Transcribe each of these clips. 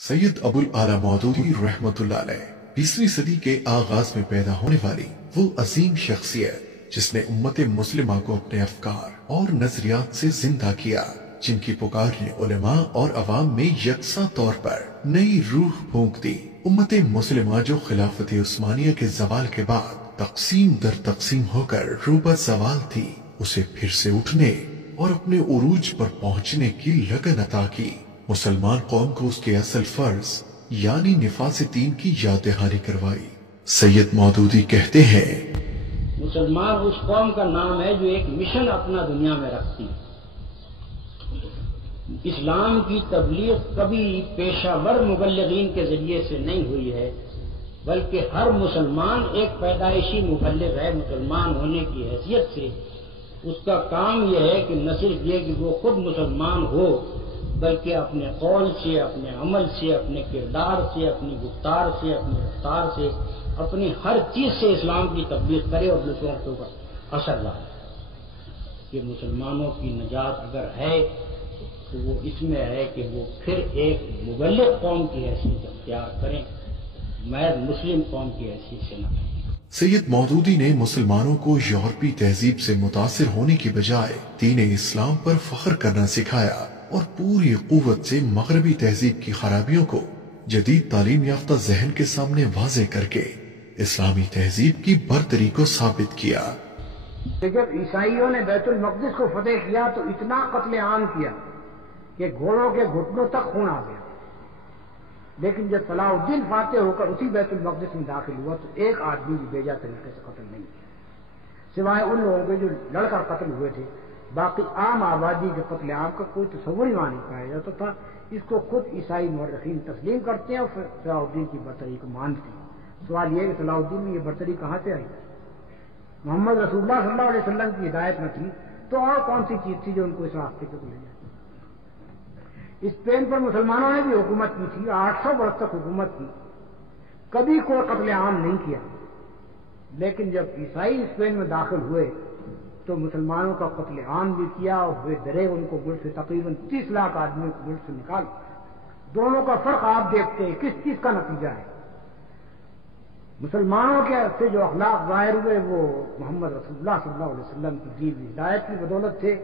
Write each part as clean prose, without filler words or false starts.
सैयद अबुल आला मौदूदी रहमतुल्लाह अलैह 20वीं सदी के आगाज में पैदा होने वाली वो अजीम शख्सियत जिसने उम्मत मुस्लिमा को अपने अफकार और नजरियात से जिंदा किया, जिनकी पुकार ने उलेमा और अवाम में यकसा तौर पर नई रूह फूंक दी। उम्मत मुस्लिमा जो खिलाफत उस्मानिया के जवाल के बाद तकसीम दर तकसीम होकर रूबा सवाल थी, उसे फिर से उठने और अपने उरूज पर पहुंचने की लगन अता की। मुसलमान कौम को उसके असल फर्ज यानी निफास दीन की याद दहानी करवाई। सैयद मौदूदी कहते हैं, मुसलमान उस कौम का नाम है जो एक मिशन अपना दुनिया में रखती है। इस्लाम की तबलीग कभी पेशावर मुबल्लिगीन के जरिए से नहीं हुई है, बल्कि हर मुसलमान एक पैदाइशी मुबल्लिग है। मुसलमान होने की हैसियत से उसका काम यह है कि न सिर्फ ये कि वो खुद मुसलमान हो, बल्कि अपने कौल से, अपने अमल से, अपने किरदार से, अपनी गुफ्तार से, अपनी रफ्तार से, अपनी हर चीज से इस्लाम की तबलीग करे और दूसरों के ऊपर असर डाले। कि मुसलमानों की नजात अगर है तो वो इसमें है कि वो फिर एक मुबल्लिग कौम की हैसियत अख्तियार करें, महज मुस्लिम कौम की हैसियत से न करें। सैयद मौदूदी ने मुसलमानों को यूरोपी तहजीब से मुतासिर होने की बजाय दीन इस्लाम पर फख्र करना सिखाया और पूरी कुव्वत से मगरबी तहजीब की खराबियों को जदीद तालीम याफ्ता जहन के सामने वाजे करके इस्लामी तहजीब की बरतरी को साबित किया। जब ईसाइयों ने बैतुल मक़दिस को फतेह किया तो इतना कत्ले आम किया कि घोड़ों के घुटनों तक खून आ गया, लेकिन जब सलाहुद्दीन फातेह होकर उसी बैतुल मक़दिस में दाखिल हुआ तो एक आदमी भी बेजा तरीके से कत्ल नहीं किया, सिवाय उन लोगों के जो लड़कर कत्ल हुए थे। बाकी आम आबादी के कत्ले आम का कोई तस्वुर ही वहां नहीं पाया जाता था। इसको खुद ईसाई मुर्रखीन तस्लीम करते हैं और फिर सलाहुद्दीन की बरतरी को मानते हैं। सवाल यह है कि सलाहुद्दीन में ये बरतरी कहाँ से आई? मोहम्मद रसूलुल्लाह सल्लल्लाहु अलैहि वसल्लम की हिदायत न थी तो और कौन सी चीज थी जो उनको इस रास्ते पे ले जाए? स्पेन पर मुसलमानों ने भी हुकूमत की थी, 800 वर्ष तक हुकूमत की, कभी कोई कत्ले आम नहीं किया। लेकिन जब ईसाई स्पेन में दाखिल हुए तो मुसलमानों का कत्ले आम भी किया और वे डरे उनको मुल्क से तकरीबन 30 लाख आदमियों को मुल्क से निकाल। दोनों का फर्क आप देखते हैं, किस चीज का नतीजा है? मुसलमानों के से जो अखलाक जाहिर हुए वो मोहम्मद रसूलुल्लाह सल्लल्लाहु अलैहि वसल्लम की दी हुई हिदायत की बदौलत थे,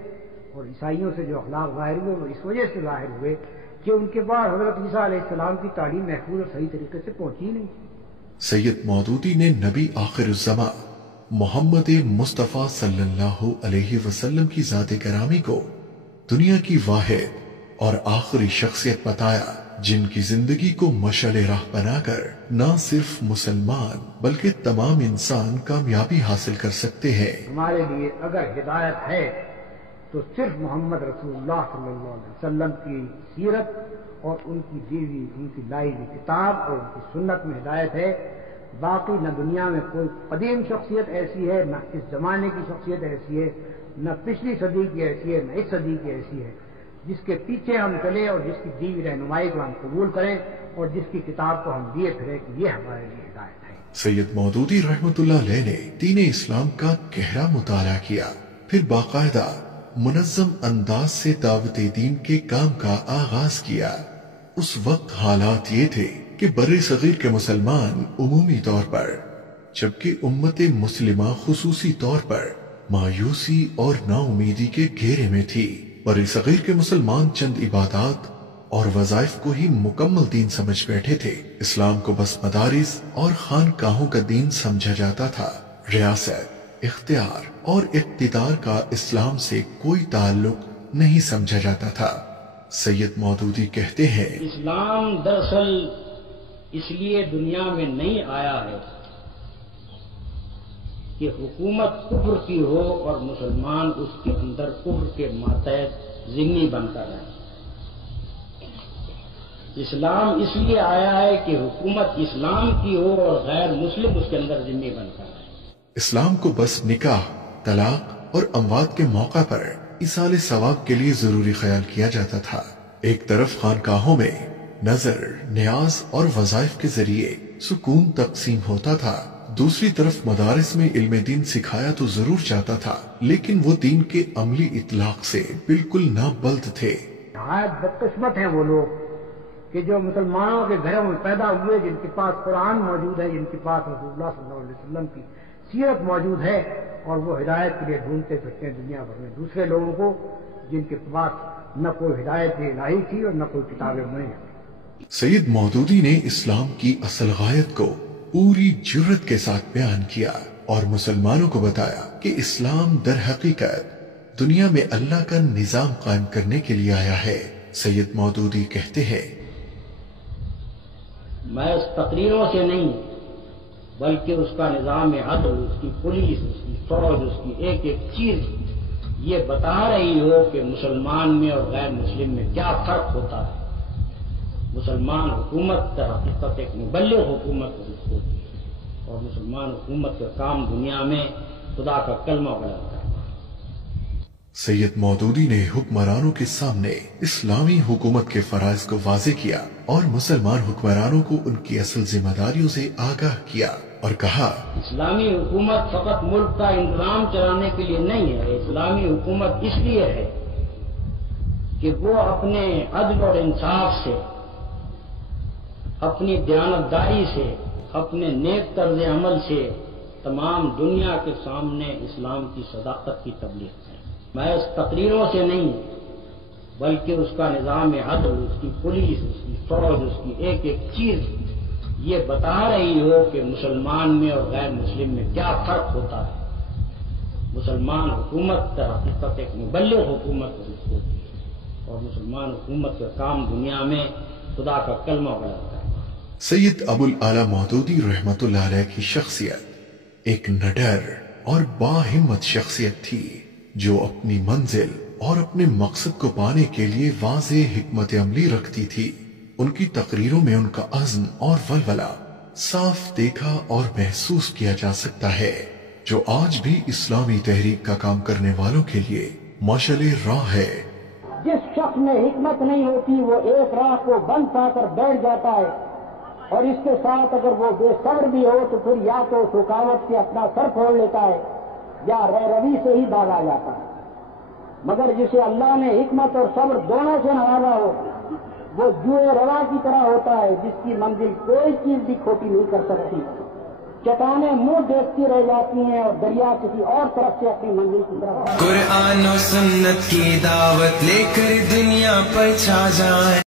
और ईसाइयों से जो अखलाक जाहिर हुए वो इस वजह से जाहिर हुए कि उनके बाद हजरत ईसा अलैहिस्सलाम की तालीम महफूज और सही तरीके से पहुंची नहीं। सैयद मौदूदी ने नबी आखिरुज़्ज़मा मोहम्मद मुस्तफ़ा सल्लल्लाहु अलैहि वसल्लम की ज़ात करामी को दुनिया की वाहिद और आखिरी शख्सियत बताया, जिनकी जिंदगी को मशाले राह बनाकर न सिर्फ मुसलमान बल्कि तमाम इंसान कामयाबी हासिल कर सकते हैं। हमारे लिए अगर हिदायत है तो सिर्फ मोहम्मद रसूलुल्लाह सल्लल्लाहु अलैहि वसल्लम की सीरत और उनकी दीवी, उनकी लाई हुई किताब और उनकी सुन्नत में हिदायत है। बाकी न दुनिया में कोई कदीम शख्सियत ऐसी है, न इस जमाने की शख्सियत ऐसी है, न पिछली सदी की ऐसी है, न इस सदी की ऐसी है जिसके पीछे हम चले और जिसकी दी हुई रहनुमाई को हम कबूल करें और जिसकी किताब को हम लिए फिरे कि ये हमारे लिए हिदायत है। सैयद मौदूदी रहमतुल्लाह अलैह ने दीन इस्लाम का गहरा मुताला किया, फिर बाकायदा मुनज़्ज़म अंदाज से दावत दीन के काम का आगाज किया। उस वक्त हालात ये थे कि बर्रे सगीर के मुसलमान उमूमी तौर पर, जबकि उम्मत मुस्लिमा खुसूसी तौर पर मायूसी और नाउमीदी के घेरे में थी। बर्रे सगीर के मुसलमान चंद इबादत और वज़ाइफ को ही मुकम्मल दीन समझ बैठे थे। इस्लाम को बस मदारिस और खानकाहों का दीन समझा जाता था। रियासत, इख्तियार और इक्तिदार का इस्लाम से कोई ताल्लुक नहीं समझा जाता था। सैयद मौदूदी कहते हैं, इस्लाम दरअसल इसलिए दुनिया में नहीं आया है कि हुकूमत कुफ्र की हो और मुसलमान उसके अंदर कुफ्र के मातहत जिम्मी बनकर रहे। इस्लाम इसलिए आया है कि हुकूमत इस्लाम की हो और गैर मुस्लिम उसके अंदर जिम्मी बनकर रहे। इस्लाम को बस निकाह, तलाक और अमवात के मौका पर इसाले सवाब के लिए जरूरी ख्याल किया जाता था। एक तरफ खानकाहों में नजर, न्याज और वज़ाइफ के जरिए सुकून तकसीम होता था, दूसरी तरफ मदारिस में इल्म दीन सिखाया तो जरूर जाता था, लेकिन वो दीन के अमली इतलाक से बिल्कुल नाबल्द थे। बदकिस्मत हैं वो लोग کہ جو مسلمانوں کے گھروں میں پیدا ہوئے، جن کے پاس قرآن موجود ہے، جن کے پاس رسول اللہ صلی اللہ علیہ وسلم کی سیرت موجود ہے، اور وہ ہدایت کے لیے ڈھونڈتے پھرتے ہیں دنیا بھر میں دوسرے لوگوں کو جن کے پاس نہ کوئی ہدایت الہی تھی اور نہ کوئی کتابیں نہیں۔ سید مودودی نے اسلام کی اصل غایت کو پوری جرت کے ساتھ بیان کیا اور مسلمانوں کو بتایا کہ اسلام در حقیقت دنیا میں اللہ کا نظام قائم کرنے کے لیے آیا ہے۔ سید مودودی کہتے ہیں، میں اس تقریروں سے نہیں بلکہ اس کا نظام عدل، اس کی پولیس، اس کی فوج، اس کی ایک ایک چیز یہ بتا رہی ہو کہ مسلمان میں اور غیر مسلم میں کیا فرق ہوتا ہے۔ مسلمان حکومت در حقیقت ایک مبلغ حکومت ہوتی ہے، اور مسلمان حکومت کا کام دنیا میں خدا کا کلمہ بیان کرنا۔ سید مودودی نے حکمرانوں کے سامنے اسلامی حکومت کے فرائض کو واضح کیا اور مسلمان حکمرانوں کو ان کی اصل ذمہ داریوں سے آگاہ کیا اور کہا، اسلامی حکومت فقط ملک کا انتظام چلانے کے لیے نہیں ہے، اسلامی حکومت اس لیے ہے کہ وہ اپنے عدل اور انصاف سے، اپنی دیانتداری سے، اپنے نیک طرز عمل سے تمام دنیا کے سامنے اسلام کی صداقت کی تبلیغ کریں۔ میں اس تقریروں سے نہیں بلکہ اس کا نظام عدل، اس کی پولیس، اس کی فوج، اس کی ایک ایک چیز یہ بتا رہی ہو کہ مسلمان میں اور غیر مسلم میں کیا فرق ہوتا ہے۔ مسلمان حکومت در حقیقت ایک مبلغ حکومت ہوتی ہے، اور مسلمان حکومت کا کام دنیا میں خدا کا کلمہ بیان کرنا۔ سید ابو الاعلی مودودی رحمت اللہ علیہ کی شخصیت ایک نڈر اور باہمت شخصیت تھی جو اپنی منزل اور اپنے مقصد کو پانے کے لیے واضح حکمت عملی رکھتی تھی۔ ان کی تقریروں میں ان کا عزم اور ولولہ صاف دیکھا اور محسوس کیا جا سکتا ہے، جو آج بھی اسلامی تحریک کا کام کرنے والوں کے لیے مشعل راہ ہے۔ جس شخص میں حکمت نہیں ہوتی وہ ایک راہ کو بند پا کر بیٹھ جاتا ہے، اور اس کے ساتھ اگر وہ بے صبر بھی ہو تو پھر یا تو اس رکاوٹ سے اپنا سر پھوڑ لیتا ہے یا روی سے ہی باغ آ جاتا ہے۔ مگر جسے اللہ نے حکمت اور صبر دونوں سے نوازا ہو وہ جوئے روا کی طرح ہوتا ہے، جس کی منزل کوئی چیز بھی کھوٹی نہیں کر سکتی۔ چٹانیں منہ دیکھتی رہ جاتی ہیں اور دریا کسی اور طرف سے اپنی منزل کی طرف۔ قرآن و سنت کی دعوت لے کر دنیا پر چھا جائے۔